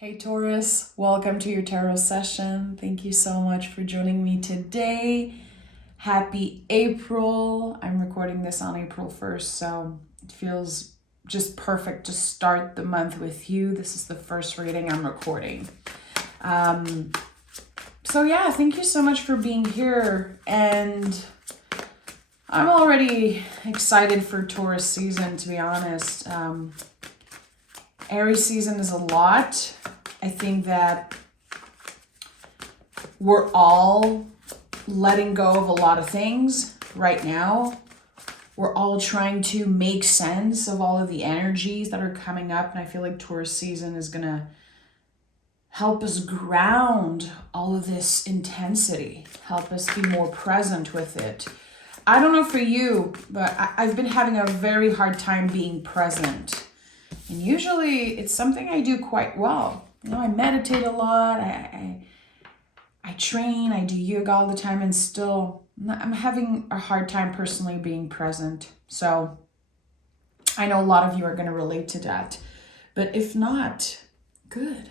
Hey Taurus, welcome to your tarot session. Thank you so much for joining me today. Happy April. I'm recording this on April 1st, so it feels just perfect to start the month with you. This is the first reading I'm recording. Thank you so much for being here. And I'm already excited for Taurus season, to be honest. Aries season is a lot. I think that we're all letting go of a lot of things right now. We're all trying to make sense of all of the energies that are coming up. And I feel like Taurus season is going to help us ground all of this intensity, help us be more present with it. I don't know for you, but I've been having a very hard time being present. And usually it's something I do quite well. You know, I meditate a lot, I train, I do yoga all the time, and still I'm having a hard time personally being present. So I know a lot of you are going to relate to that. But if not, good,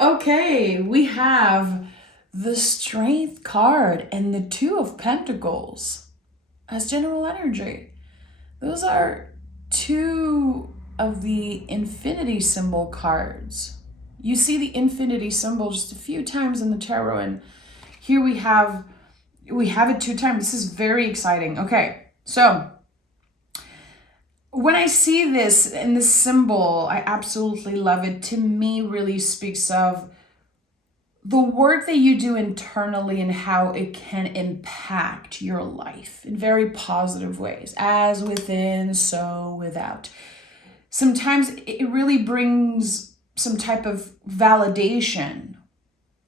Okay, we have the Strength card and the Two of Pentacles as general energy. Those are two of the infinity symbol cards. You see the infinity symbol just a few times in the tarot, and here we have it 2 times. This is very exciting. Okay, so when I see this in this symbol, I absolutely love it. To me, really speaks of the work that you do internally and how it can impact your life in very positive ways, as within, so without. Sometimes it really brings some type of validation.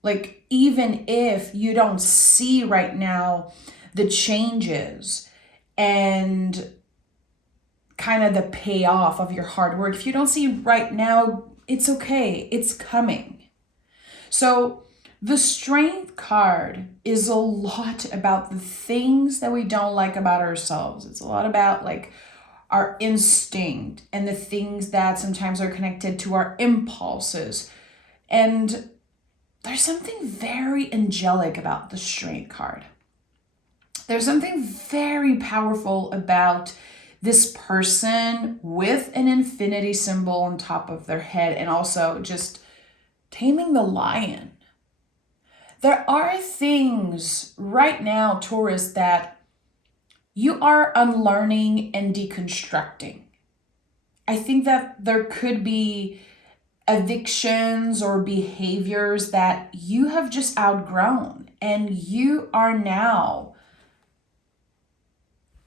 Like, even if you don't see right now the changes and kind of the payoff of your hard work, if you don't see right now, it's okay, it's coming. So the Strength card is a lot about the things that we don't like about ourselves. It's a lot about like our instinct and the things that sometimes are connected to our impulses. And there's something very angelic about the Strength card. There's something very powerful about this person with an infinity symbol on top of their head, and also just taming the lion. There are things right now, Taurus, that you are unlearning and deconstructing. I think that there could be addictions or behaviors that you have just outgrown, and you are now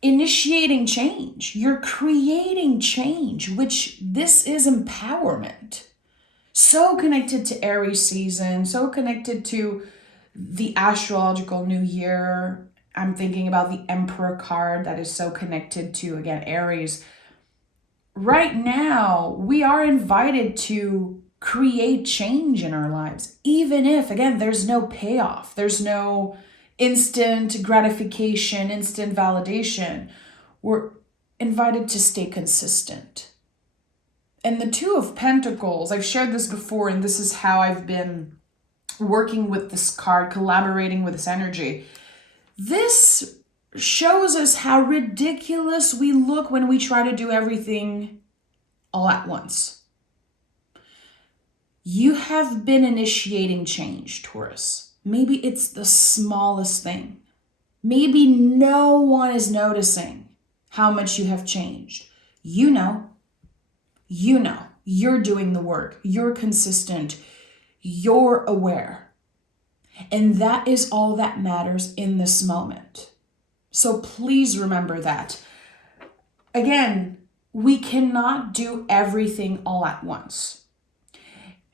initiating change. You're creating change, which this is empowerment. So connected to Aries season, so connected to the astrological new year. I'm thinking about the Emperor card that is so connected to, again, Aries. Right now, we are invited to create change in our lives, even if, again, there's no payoff. There's no instant gratification, instant validation. We're invited to stay consistent. And the Two of Pentacles, I've shared this before, and this is how I've been working with this card, collaborating with this energy. This shows us how ridiculous we look when we try to do everything all at once. You have been initiating change, Taurus. Maybe it's the smallest thing. Maybe no one is noticing how much you have changed. You know, you're doing the work. You're consistent. You're aware. And that is all that matters in this moment. So please remember that. Again, we cannot do everything all at once.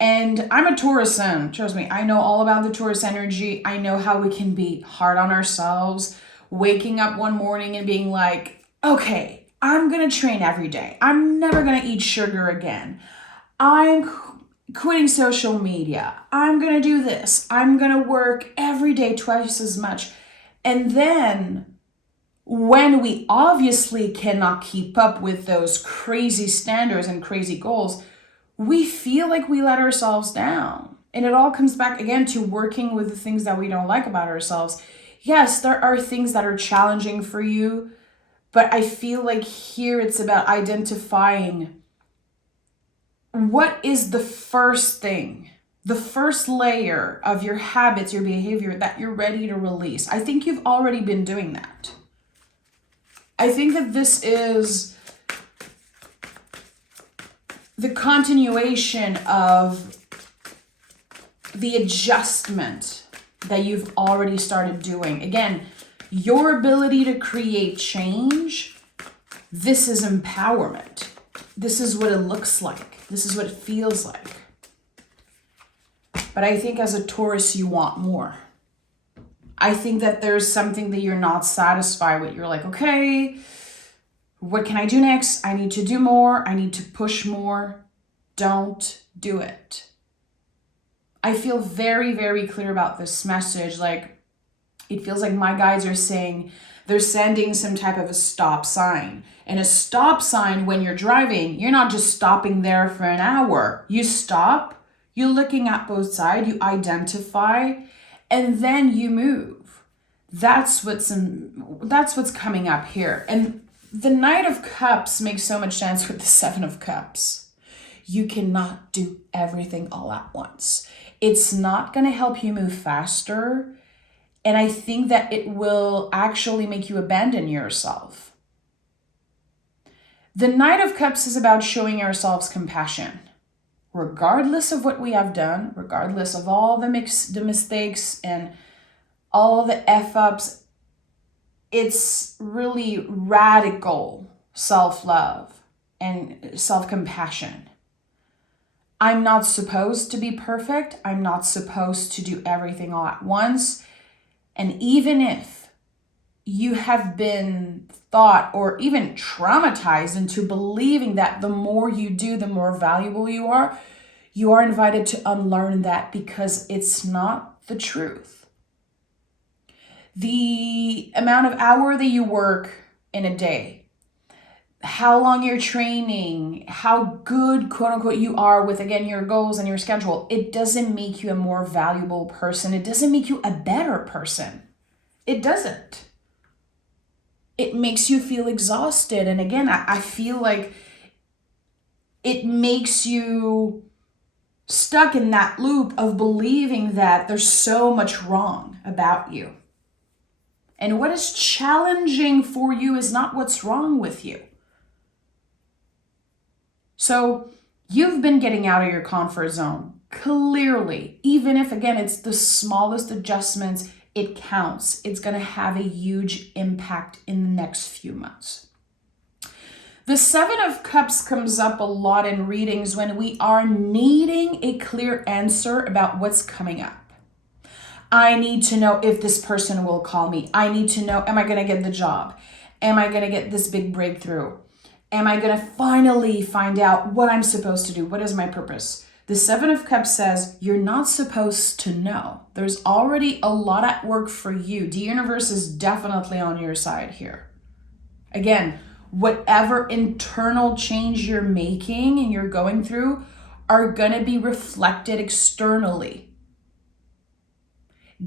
And I'm a Taurus sun, trust me. I know all about the Taurus energy. I know how we can be hard on ourselves, waking up one morning and being like, okay, I'm going to train every day. I'm never going to eat sugar again. I'm quitting social media. I'm going to do this. I'm going to work every day twice as much. And then when we obviously cannot keep up with those crazy standards and crazy goals, we feel like we let ourselves down. And it all comes back again to working with the things that we don't like about ourselves. Yes, there are things that are challenging for you, but I feel like here it's about identifying what is the first thing, the first layer of your habits, your behavior that you're ready to release. I think you've already been doing that. I think that this is the continuation of the adjustment that you've already started doing. Again, your ability to create change, this is empowerment. This is what it looks like. This is what it feels like. But I think as a Taurus, you want more. I think that there's something that you're not satisfied with. You're like, okay, what can I do next? I need to do more. I need to push more. Don't do it. I feel very, very clear about this message. Like, it feels like my guides are saying they're sending some type of a stop sign. And a stop sign when you're driving, you're not just stopping there for an hour. You stop, you're looking at both sides, you identify, and then you move. That's what's coming up here. And the Knight of Cups makes so much sense with the Seven of Cups. You cannot do everything all at once. It's not going to help you move faster. And I think that it will actually make you abandon yourself. The Knight of Cups is about showing ourselves compassion. Regardless of what we have done, regardless of all the mistakes and all the F-ups, it's really radical self-love and self-compassion. I'm not supposed to be perfect. I'm not supposed to do everything all at once. And even if you have been thought or even traumatized into believing that the more you do, the more valuable you are invited to unlearn that, because it's not the truth. The amount of hour that you work in a day, how long you're training, how good, quote unquote, you are with, again, your goals and your schedule, it doesn't make you a more valuable person. It doesn't make you a better person. It doesn't. It makes you feel exhausted. And again, I feel like it makes you stuck in that loop of believing that there's so much wrong about you. And what is challenging for you is not what's wrong with you. So you've been getting out of your comfort zone, clearly. Even if, again, it's the smallest adjustments, it counts. It's going to have a huge impact in the next few months. The Seven of Cups comes up a lot in readings when we are needing a clear answer about what's coming up. I need to know if this person will call me. I need to know, am I going to get the job? Am I going to get this big breakthrough? Am I going to finally find out what I'm supposed to do? What is my purpose? The Seven of Cups says you're not supposed to know. There's already a lot at work for you. The universe is definitely on your side here. Again, whatever internal change you're making and you're going through are going to be reflected externally.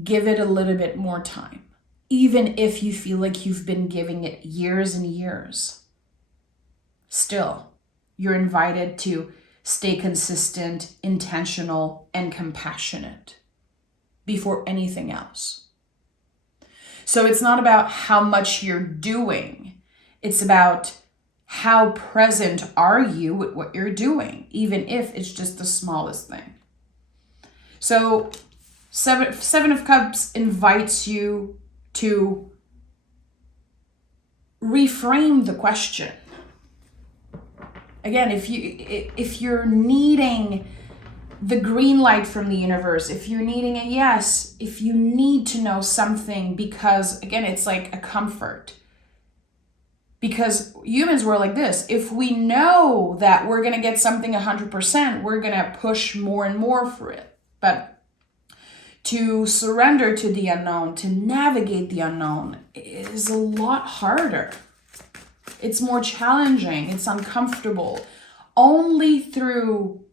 Give it a little bit more time, even if you feel like you've been giving it years and years. Still, you're invited to stay consistent, intentional, and compassionate before anything else. So it's not about how much you're doing. It's about how present are you with what you're doing, even if it's just the smallest thing. So Seven of Cups invites you to reframe the question. Again, if you're needing the green light from the universe, if you're needing a yes, if you need to know something, because again, it's like a comfort. Because humans were like this. If we know that we're going to get something 100%, we're going to push more and more for it. But to surrender to the unknown, to navigate the unknown, is a lot harder. It's more challenging. It's uncomfortable. Only through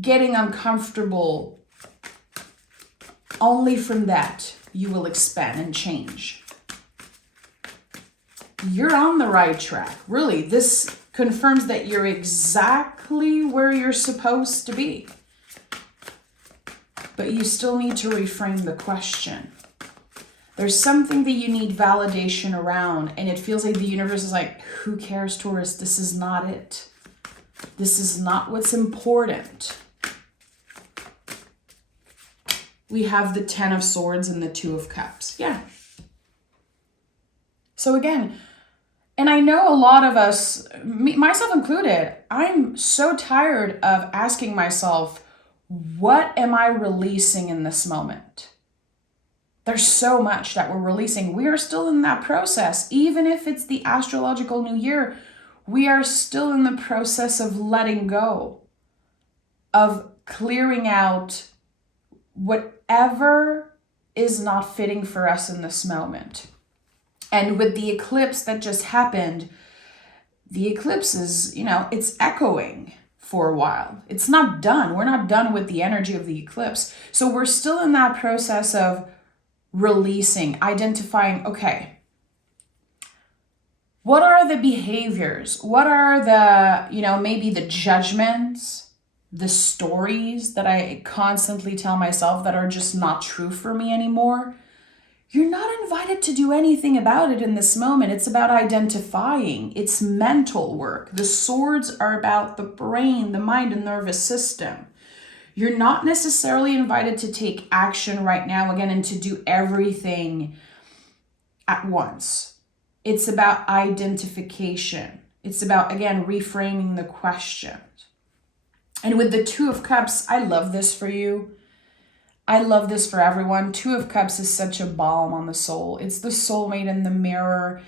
getting uncomfortable, only from that you will expand and change. You're on the right track. Really, this confirms that you're exactly where you're supposed to be. But you still need to reframe the question. There's something that you need validation around, and it feels like the universe is like, who cares, Taurus? This is not it. This is not what's important. We have the 10 of Swords and the 2 of Cups. Yeah. So again, and I know a lot of us, myself included, I'm so tired of asking myself, what am I releasing in this moment? There's so much that we're releasing. We are still in that process. Even if it's the astrological new year, we are still in the process of letting go, of clearing out whatever is not fitting for us in this moment. And with the eclipse that just happened, the eclipse is, it's echoing for a while. It's not done. We're not done with the energy of the eclipse. So we're still in that process of releasing, identifying, okay, what are the behaviors? What are the, maybe the judgments, the stories that I constantly tell myself that are just not true for me anymore? You're not invited to do anything about it in this moment. It's about identifying. It's mental work. The swords are about the brain, the mind, and nervous system. You're not necessarily invited to take action right now, again, and to do everything at once. It's about identification. It's about, again, reframing the questions. And with the 2 of Cups, I love this for you. I love this for everyone. 2 of Cups is such a balm on the soul. It's the soulmate in the mirror.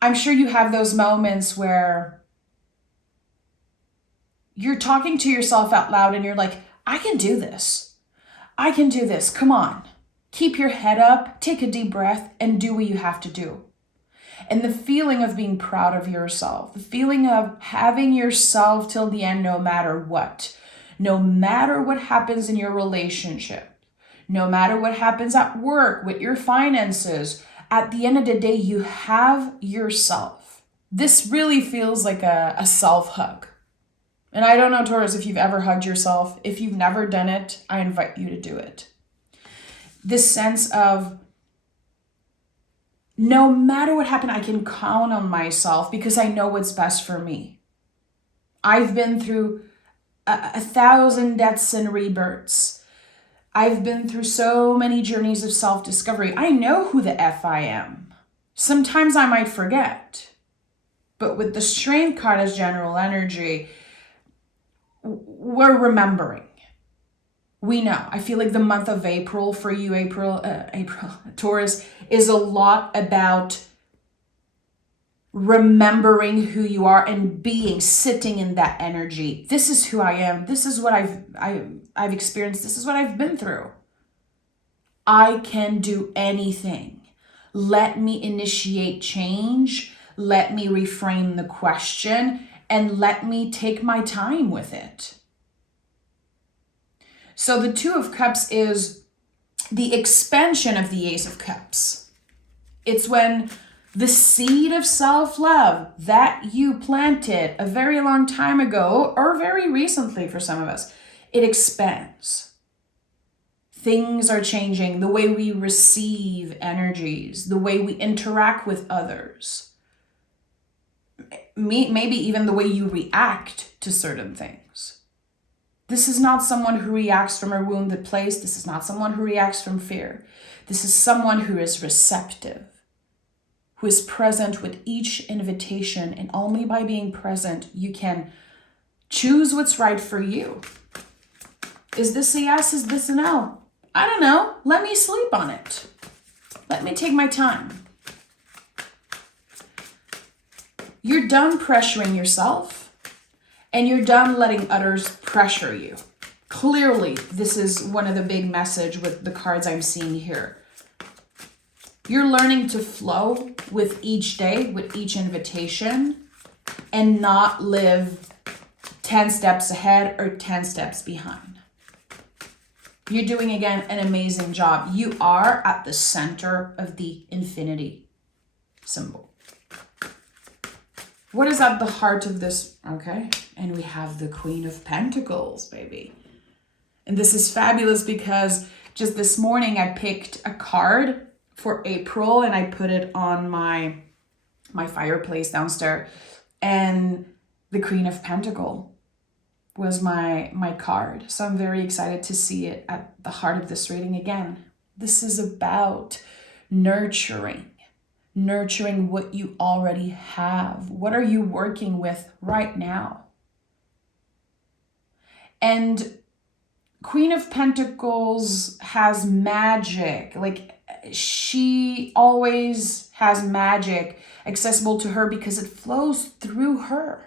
I'm sure you have those moments where you're talking to yourself out loud and you're like, I can do this. I can do this. Come on. Keep your head up, take a deep breath, and do what you have to do. And the feeling of being proud of yourself, the feeling of having yourself till the end no matter what. No matter what happens in your relationship, no matter what happens at work, with your finances, at the end of the day, you have yourself. This really feels like a self-hug. And I don't know, Taurus, if you've ever hugged yourself. If you've never done it, I invite you to do it. This sense of, no matter what happened, I can count on myself because I know what's best for me. I've been through 1,000 deaths and rebirths. I've been through so many journeys of self-discovery. I know who the F I am. Sometimes I might forget. But with the Strength card as general energy, we're remembering. We know. I feel like the month of April for you, April, Taurus, is a lot about remembering who you are and sitting in that energy. This is who I am. This is what I've experienced. This is what I've been through. I can do anything. Let me initiate change. Let me reframe the question and let me take my time with it. So the 2 of Cups is the expansion of the Ace of Cups. It's when the seed of self-love that you planted a very long time ago, or very recently for some of us, it expands. Things are changing, the way we receive energies, the way we interact with others. Maybe even the way you react to certain things. This is not someone who reacts from a wounded place. This is not someone who reacts from fear. This is someone who is receptive, who is present with each invitation, and only by being present, you can choose what's right for you. Is this a yes? Is this a no? I don't know. Let me sleep on it. Let me take my time. You're done pressuring yourself, and you're done letting others pressure you. Clearly, this is one of the big message with the cards I'm seeing here. You're learning to flow with each day, with each invitation, and not live 10 steps ahead or 10 steps behind. You're doing, again, an amazing job. You are at the center of the infinity symbol. What is at the heart of this? Okay, and we have the Queen of Pentacles, baby. And this is fabulous because just this morning I picked a card for April and I put it on my fireplace downstairs. And the Queen of Pentacles was my card. So I'm very excited to see it at the heart of this reading again. This is about nurturing what you already have. What are you working with right now? And Queen of Pentacles has magic. Like, she always has magic accessible to her because it flows through her.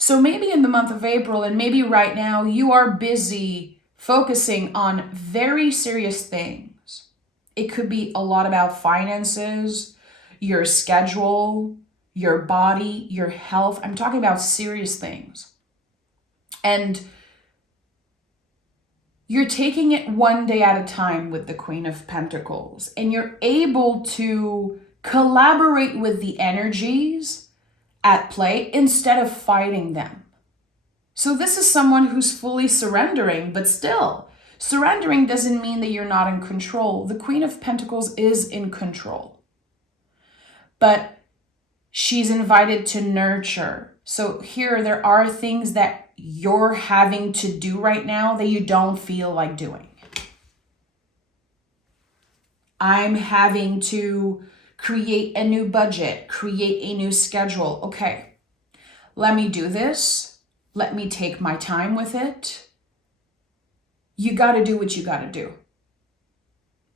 So maybe in the month of April, and maybe right now, you are busy focusing on very serious things. It could be a lot about finances, your schedule, your body, your health. I'm talking about serious things. And you're taking it one day at a time with the Queen of Pentacles, and you're able to collaborate with the energies at play instead of fighting them. So this is someone who's fully surrendering, but still, surrendering doesn't mean that you're not in control. The Queen of Pentacles is in control, but she's invited to nurture. So here, there are things that you're having to do right now that you don't feel like doing. I'm having to create a new budget, create a new schedule. Okay, let me do this. Let me take my time with it. You got to do what you got to do.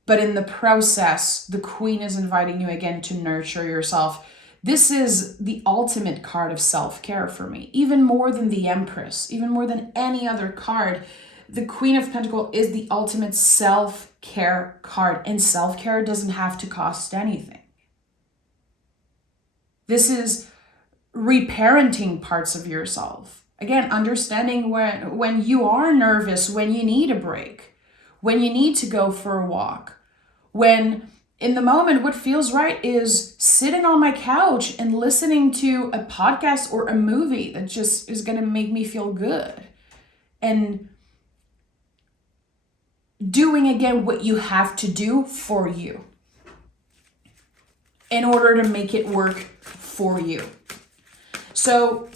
But in the process, the Queen is inviting you again to nurture yourself. This is the ultimate card of self-care for me, even more than the Empress, even more than any other card. The Queen of Pentacles is the ultimate self-care card, and self-care doesn't have to cost anything. This is reparenting parts of yourself. Again, understanding when you are nervous, when you need a break, when you need to go for a walk, when in the moment what feels right is sitting on my couch and listening to a podcast or a movie that just is going to make me feel good. And doing again what you have to do for you in order to make it work for you. So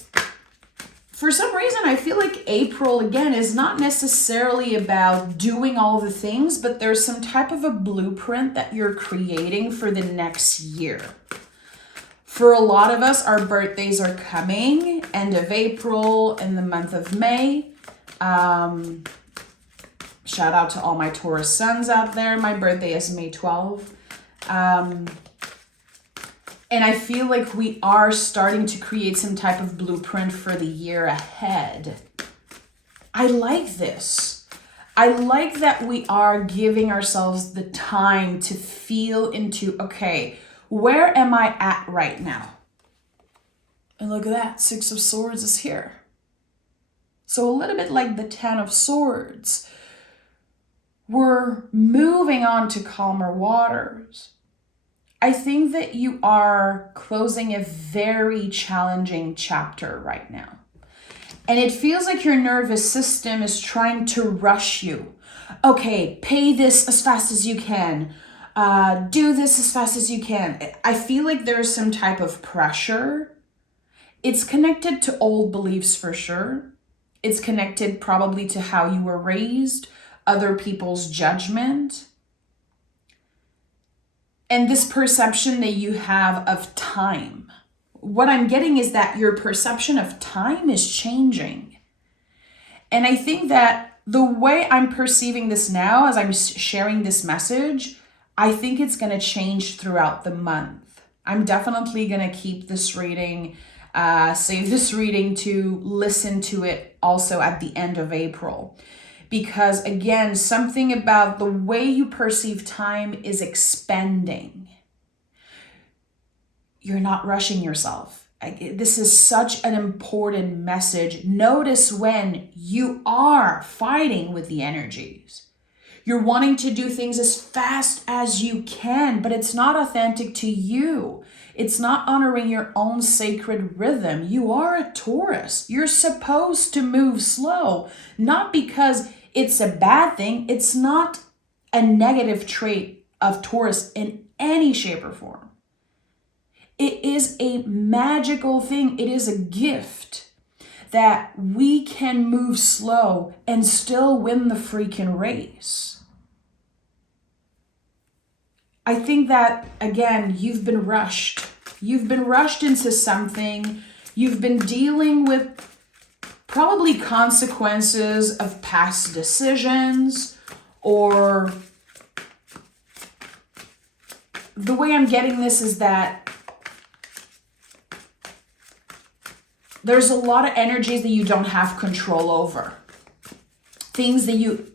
for some reason, I feel like April, again, is not necessarily about doing all the things, but there's some type of a blueprint that you're creating for the next year. For a lot of us, our birthdays are coming, end of April and the month of May. Shout out to all my Taurus sons out there. My birthday is May 12th. And I feel like we are starting to create some type of blueprint for the year ahead. I like this. I like that we are giving ourselves the time to feel into, okay, where am I at right now? And look at that, 6 of Swords is here. So a little bit like the 10 of Swords. We're moving on to calmer waters. I think that you are closing a very challenging chapter right now. And it feels like your nervous system is trying to rush you. Okay, pay this as fast as you can. Do this as fast as you can. I feel like there's some type of pressure. It's connected to old beliefs for sure. It's connected probably to how you were raised, other people's judgment. And this perception that you have of time. What I'm getting is that your perception of time is changing. And I think that the way I'm perceiving this now, as I'm sharing this message, I think it's going to change throughout the month. I'm definitely going to keep this reading, save this reading to listen to it also at the end of April. Because again, something about the way you perceive time is expanding. You're not rushing yourself. This is such an important message. Notice when you are fighting with the energies. You're wanting to do things as fast as you can, but it's not authentic to you. It's not honoring your own sacred rhythm. You are a Taurus. You're supposed to move slow, not because it's a bad thing. It's not a negative trait of Taurus in any shape or form. It is a magical thing. It is a gift that we can move slow and still win the freaking race. I think that, again, you've been rushed. You've been rushed into something. You've been dealing with probably consequences of past decisions, or the way I'm getting this is that there's a lot of energies that you don't have control over. Things that you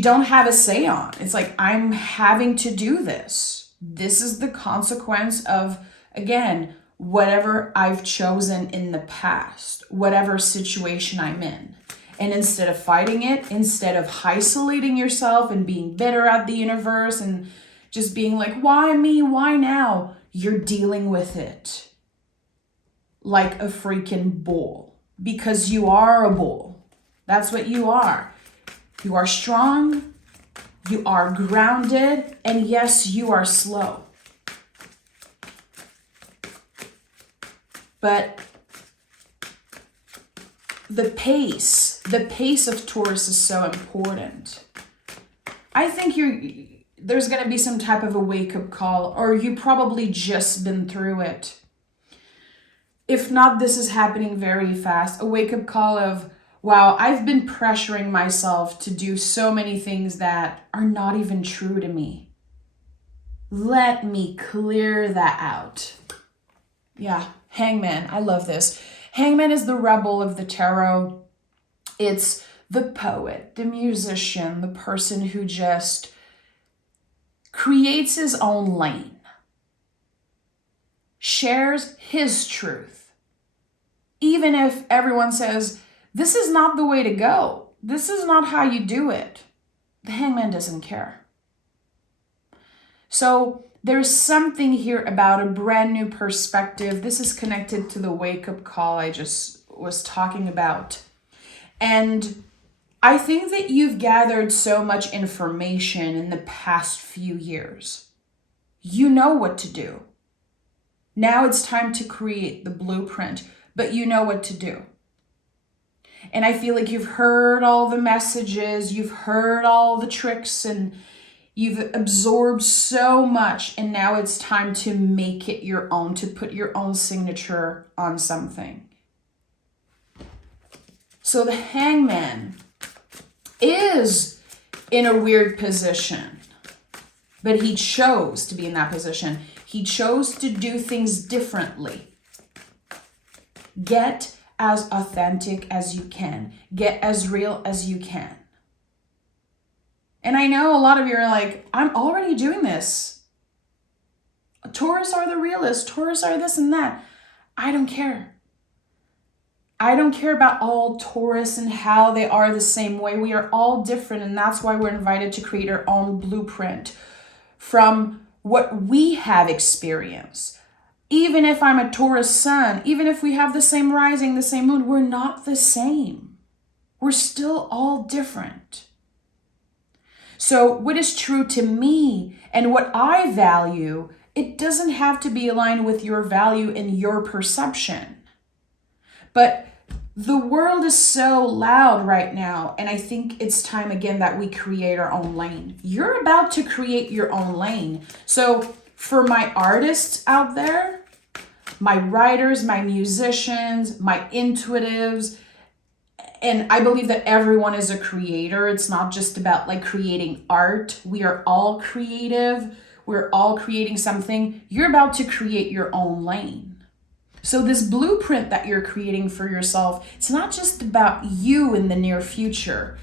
don't have a say on. It's like, I'm having to do this. This is the consequence of, again, whatever I've chosen in the past, whatever situation I'm in. And instead of fighting it, instead of isolating yourself and being bitter at the universe and just being like, why me? Why now? You're dealing with it like a freaking bull, because you are a bull. That's what you are. You are strong, you are grounded, and yes, you are slow. But the pace of Taurus is so important. I think there's going to be some type of a wake-up call, or you probably just been through it. If not, this is happening very fast. A wake-up call of, wow, I've been pressuring myself to do so many things that are not even true to me. Let me clear that out. Yeah, Hangman, I love this. Hangman is the rebel of the tarot. It's the poet, the musician, the person who just creates his own lane, shares his truth. Even if everyone says, this is not the way to go, this is not how you do it, the Hangman doesn't care. So there's something here about a brand new perspective. This is connected to the wake-up call I just was talking about. And I think that you've gathered so much information in the past few years. You know what to do. Now it's time to create the blueprint, but you know what to do. And I feel like you've heard all the messages, you've heard all the tricks, and you've absorbed so much, and now it's time to make it your own, to put your own signature on something. So the Hangman is in a weird position, but he chose to be in that position. He chose to do things differently. Get as authentic as you can. Get as real as you can. And I know a lot of you are like, I'm already doing this. Taurus are the realists. Taurus are this and that. I don't care. I don't care about all Taurus and how they are the same way. We are all different, and that's why we're invited to create our own blueprint from what we have experienced. Even if I'm a Taurus sun, even if we have the same rising, the same moon, we're not the same. We're still all different. So what is true to me and what I value, it doesn't have to be aligned with your value and your perception. But the world is so loud right now, and I think it's time again that we create our own lane. You're about to create your own lane. So for my artists out there, my writers, my musicians, my intuitives, and I believe that everyone is a creator. It's not just about like creating art. We are all creative. We're all creating something. You're about to create your own lane. So this blueprint that you're creating for yourself, it's not just about you in the near future.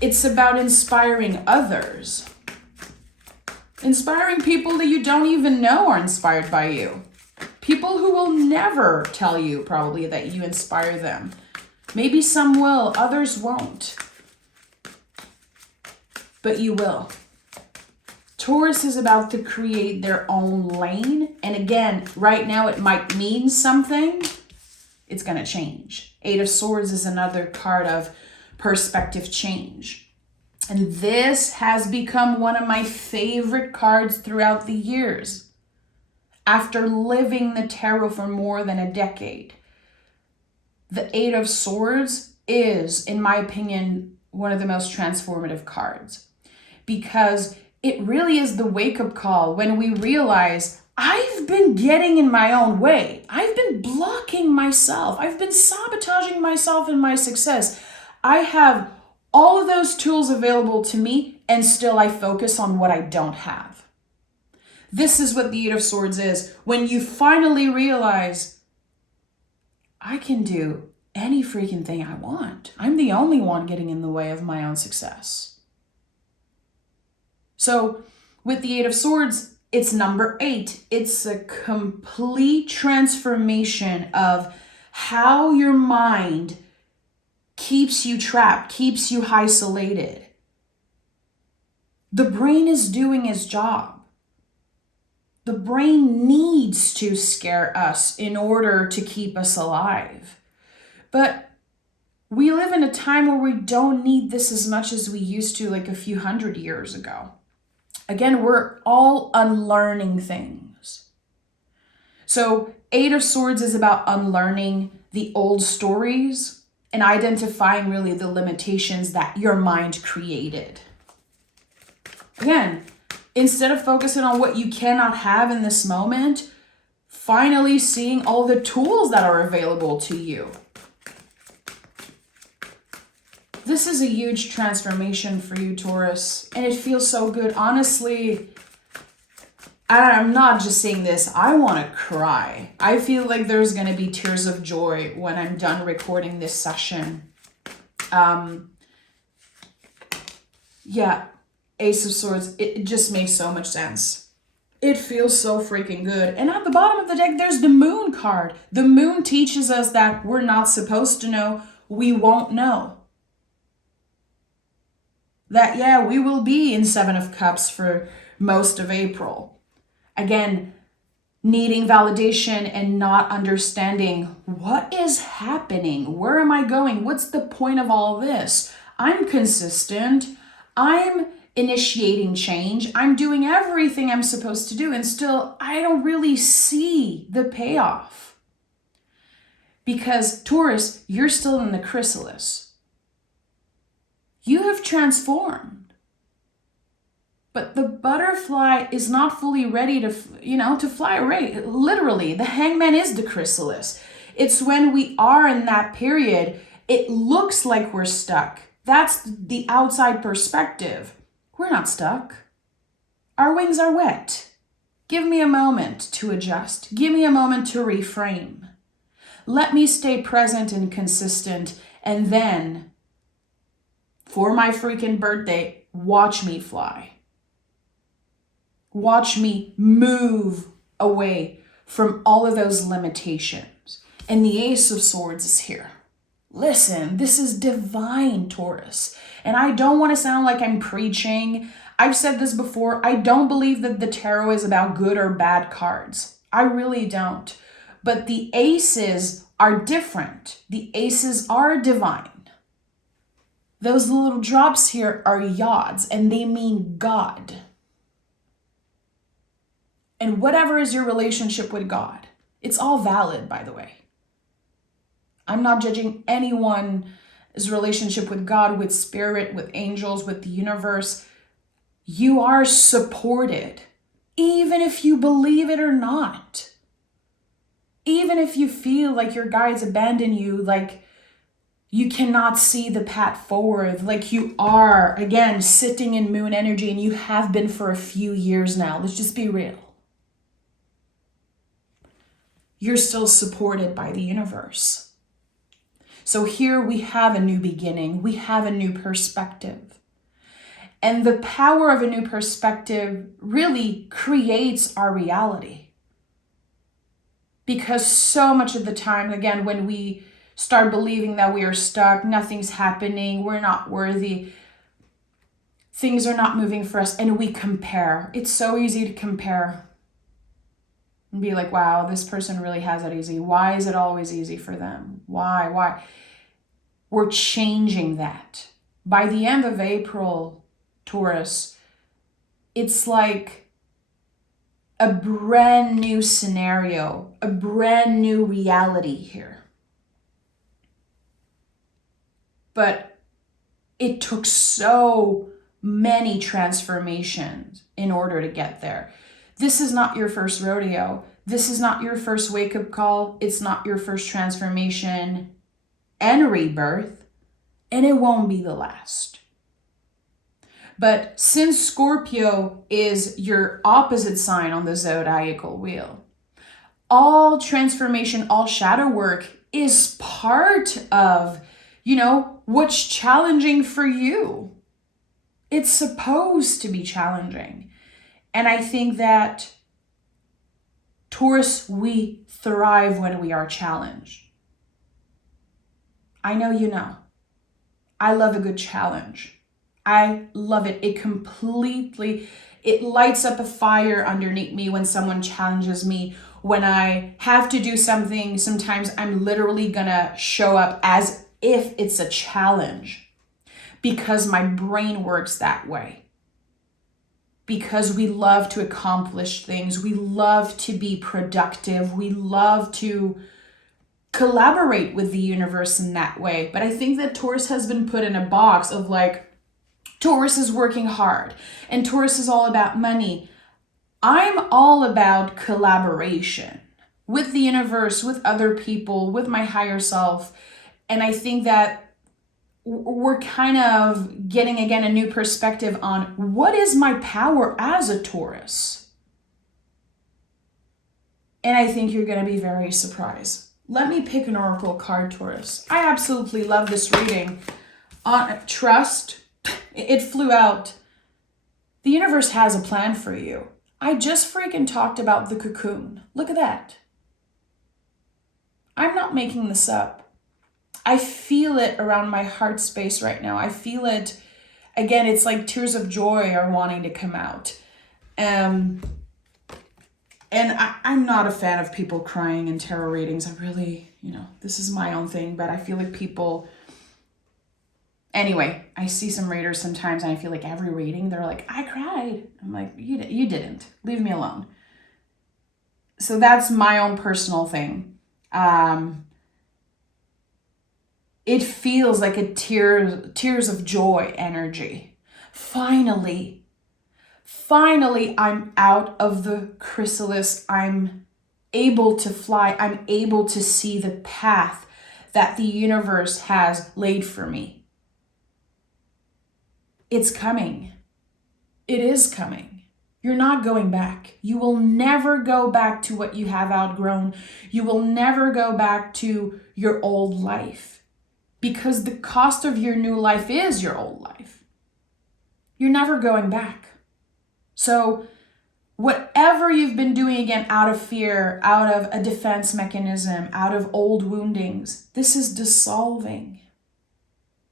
It's about inspiring others. Inspiring people that you don't even know are inspired by you. People who will never tell you probably that you inspire them. Maybe some will, others won't. But you will. Taurus is about to create their own lane. And again, right now it might mean something. It's going to change. Eight of Swords is another card of perspective change. And this has become one of my favorite cards throughout the years. After living the tarot for more than a decade, the Eight of Swords is, in my opinion, one of the most transformative cards. Because it really is the wake-up call when we realize I've been getting in my own way. I've been blocking myself. I've been sabotaging myself and my success. I have all of those tools available to me, and still I focus on what I don't have. This is what the Eight of Swords is. When you finally realize, I can do any freaking thing I want. I'm the only one getting in the way of my own success. So with the Eight of Swords, it's number 8. It's a complete transformation of how your mind keeps you trapped, keeps you isolated. The brain is doing its job. The brain needs to scare us in order to keep us alive. But we live in a time where we don't need this as much as we used to like a few hundred years ago. Again, we're all unlearning things. So Eight of Swords is about unlearning the old stories and identifying really the limitations that your mind created. Again, instead of focusing on what you cannot have in this moment, finally seeing all the tools that are available to you. This is a huge transformation for you, Taurus, and it feels so good. Honestly, I'm not just saying this, I want to cry. I feel like there's going to be tears of joy when I'm done recording this session. Yeah, Ace of Swords, it just makes so much sense. It feels so freaking good. And at the bottom of the deck, there's the Moon card. The Moon teaches us that we're not supposed to know, we won't know. That, yeah, we will be in Seven of Cups for most of April. Again, needing validation and not understanding what is happening. Where am I going? What's the point of all this? I'm consistent. I'm initiating change. I'm doing everything I'm supposed to do, and still I don't really see the payoff. Because Taurus, you're still in the chrysalis. You have transformed. But the butterfly is not fully ready to fly away. Literally, the hangman is the chrysalis. It's when we are in that period, it looks like we're stuck. That's the outside perspective. We're not stuck. Our wings are wet. Give me a moment to adjust. Give me a moment to reframe. Let me stay present and consistent, and then for my freaking birthday, watch me fly. Watch me move away from all of those limitations. And the Ace of Swords is here. Listen, this is divine, Taurus. And I don't want to sound like I'm preaching. I've said this before. I don't believe that the tarot is about good or bad cards. I really don't. But the aces are different. The aces are divine. Those little drops here are yods, and they mean God. And whatever is your relationship with God, it's all valid, by the way. I'm not judging anyone's relationship with God, with spirit, with angels, with the universe. You are supported, even if you believe it or not. Even if you feel like your guides abandon you, like you cannot see the path forward, like you are, again, sitting in moon energy, and you have been for a few years now. Let's just be real. You're still supported by the universe. So here we have a new beginning. We have a new perspective. And the power of a new perspective really creates our reality. Because so much of the time, again, when we start believing that we are stuck, nothing's happening, we're not worthy, things are not moving for us, and we compare. It's so easy to compare and be like, wow, this person really has it easy. Why is it always easy for them? Why? We're changing that. By the end of April, Taurus, it's like a brand new scenario, a brand new reality here. But it took so many transformations in order to get there. This is not your first rodeo. This is not your first wake-up call. It's not your first transformation and rebirth, and it won't be the last. But since Scorpio is your opposite sign on the zodiacal wheel, all transformation, all shadow work is part of, what's challenging for you. It's supposed to be challenging. And I think that Taurus, we thrive when we are challenged. I know you know. I love a good challenge. I love it. It lights up a fire underneath me when someone challenges me. When I have to do something, sometimes I'm literally gonna show up as if it's a challenge because my brain works that way. Because we love to accomplish things. We love to be productive. We love to collaborate with the universe in that way. But I think that Taurus has been put in a box of like, Taurus is working hard and Taurus is all about money. I'm all about collaboration with the universe, with other people, with my higher self. And I think that we're kind of getting, again, a new perspective on what is my power as a Taurus. And I think you're going to be very surprised. Let me pick an oracle card, Taurus. I absolutely love this reading. On trust. It flew out. The universe has a plan for you. I just freaking talked about the cocoon. Look at that. I'm not making this up. I feel it around my heart space right now. I feel it. Again, it's like tears of joy are wanting to come out. And I'm not a fan of people crying in tarot readings. I really, this is my own thing, but I feel like people... Anyway, I see some readers sometimes and I feel like every reading, they're like, I cried. I'm like, you didn't. Leave me alone. So that's my own personal thing. It feels like a tears of joy energy. Finally, I'm out of the chrysalis. I'm able to fly. I'm able to see the path that the universe has laid for me. It's coming. It is coming. You're not going back. You will never go back to what you have outgrown. You will never go back to your old life because the cost of your new life is your old life. You're never going back. So whatever you've been doing, again, out of fear, out of a defense mechanism, out of old woundings, this is dissolving.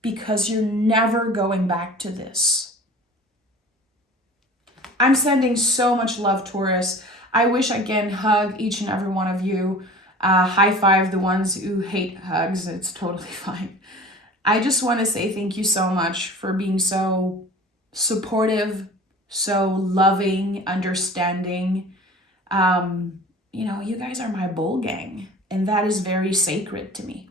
Because you're never going back to this. I'm sending so much love, Taurus. I wish I can hug each and every one of you. High five the ones who hate hugs. It's totally fine. I just want to say thank you so much for being so supportive, so loving, understanding. You guys are my bull gang, and that is very sacred to me.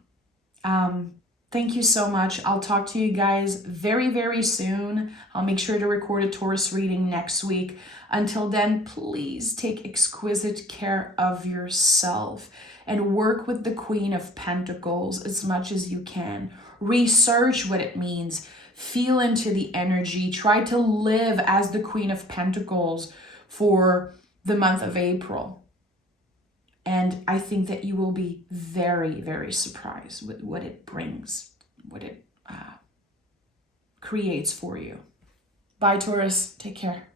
Thank you so much. I'll talk to you guys very, very soon. I'll make sure to record a Taurus reading next week. Until then, please take exquisite care of yourself and work with the Queen of Pentacles as much as you can. Research what it means. Feel into the energy. Try to live as the Queen of Pentacles for the month of April. And I think that you will be very, very surprised with what it brings, what it creates for you. Bye, Taurus. Take care.